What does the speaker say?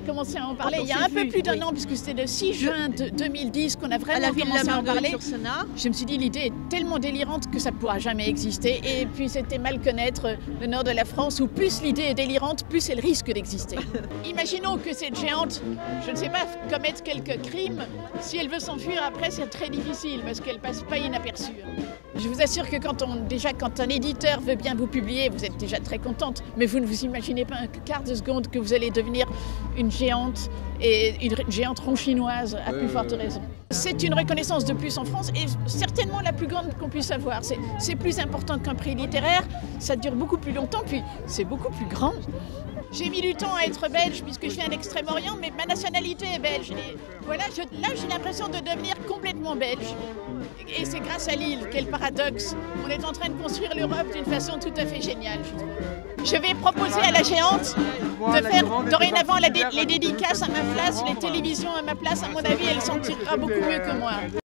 a commencé à en parler il y a un peu plus d'un an, puisque c'était le 6 juin 2010 qu'on a vraiment commencé à en parler. Je me suis dit, l'idée est tellement délirante que ça ne pourra jamais exister. Et puis c'était mal connaître le nord de la France, où plus l'idée est délirante, plus elle risque d'exister. Imaginons que cette géante, je ne sais pas, commette quelques crimes. Si elle veut s'enfuir après, c'est très difficile, parce qu'elle ne passe pas inaperçue. Je vous assure que quand un éditeur veut bien vous publier, vous êtes déjà très contente, mais vous ne vous imaginez pas un quart de seconde que vous allez devenir une géante, et une géante ronchinoise à plus forte raison. C'est une reconnaissance de plus en France, et certainement la plus grande qu'on puisse avoir. C'est plus important qu'un prix littéraire, ça dure beaucoup plus longtemps, puis c'est beaucoup plus grand. J'ai mis du temps à être belge puisque je viens d'Extrême-Orient, mais ma nationalité est belge. Et voilà, là j'ai l'impression de devenir complètement belge. Et c'est grâce à l'île, quel paradoxe. On est en train de construire l'Europe d'une façon tout à fait géniale, je trouve. Je vais proposer à la géante de faire dorénavant les dédicaces à ma place, les télévisions à ma place. À mon avis, elle s'en tirera beaucoup mieux que moi.